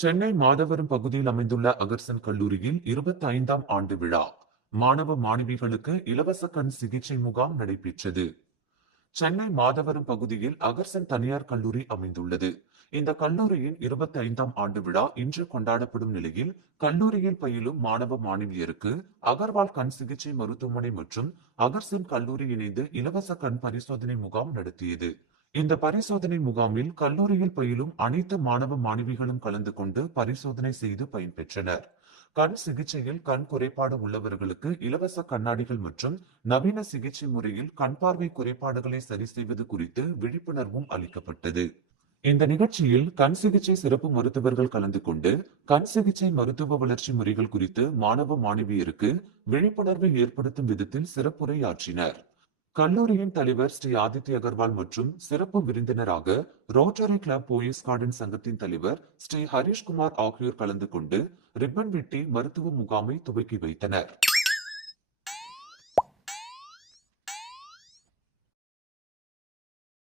சென்னை மாதவரம் பகுதியில் அமைந்துள்ள அகர்சன் கல்லூரியில் இருபத்தி ஐந்தாம் ஆண்டு விழா. மாணவ மாணவிகளுக்கு இலவச கண் சிகிச்சை முகாம் நடைபெற்றது. சென்னை மாதவரம் பகுதியில் அகர்சன் தனியார் கல்லூரி அமைந்துள்ளது. இந்த கல்லூரியின் இருபத்தி ஐந்தாம் ஆண்டு விழா இன்று கொண்டாடப்படும் நிலையில் கல்லூரியில் பயிலும் மாணவ மாணவியருக்கு அகர்வால் கண் சிகிச்சை மருத்துவமனை மற்றும் அகர்சன் கல்லூரி இணைந்து இலவச கண் பரிசோதனை முகாம் நடத்தியது. இந்த பரிசோதனை முகாமில் கல்லூரியில் பயிலும் அனைத்து மாணவ மாணவிகளும் கலந்து கொண்டு பரிசோதனை செய்து பயன்பெற்றனர் கண் சிகிச்சையில் கண் குறைபாடு உள்ளவர்களுக்கு இலவச கண்ணாடிகள் மற்றும் நவீன சிகிச்சை முறையில் கண் பார்வை குறைபாடுகளை சரி செய்வது குறித்து விழிப்புணர்வும் அளிக்கப்பட்டது. இந்த நிகழ்ச்சியில் கண் சிகிச்சை சிறப்பு மருத்துவர்கள் கலந்து கொண்டு கண் சிகிச்சை மருத்துவ வளர்ச்சி முறைகள் குறித்து மாணவ மாணவியருக்கு விழிப்புணர்வை ஏற்படுத்தும் விதத்தில் சிறப்புரையாற்றினர். கல்லூரியின் தலைவர் ஸ்ரீ ஆதித்ய அகர்வால் மற்றும் சிறப்பு விருந்தினராக ரோட்டரி கிளப் போயஸ் கார்டன் சங்கத்தின் தலைவர் ஸ்ரீ ஹரிஷ்குமார் ஆகியோர் கலந்து கொண்டு ரிப்பன் வெட்டி மருத்துவ முகாமை துவக்கி வைத்தனர்.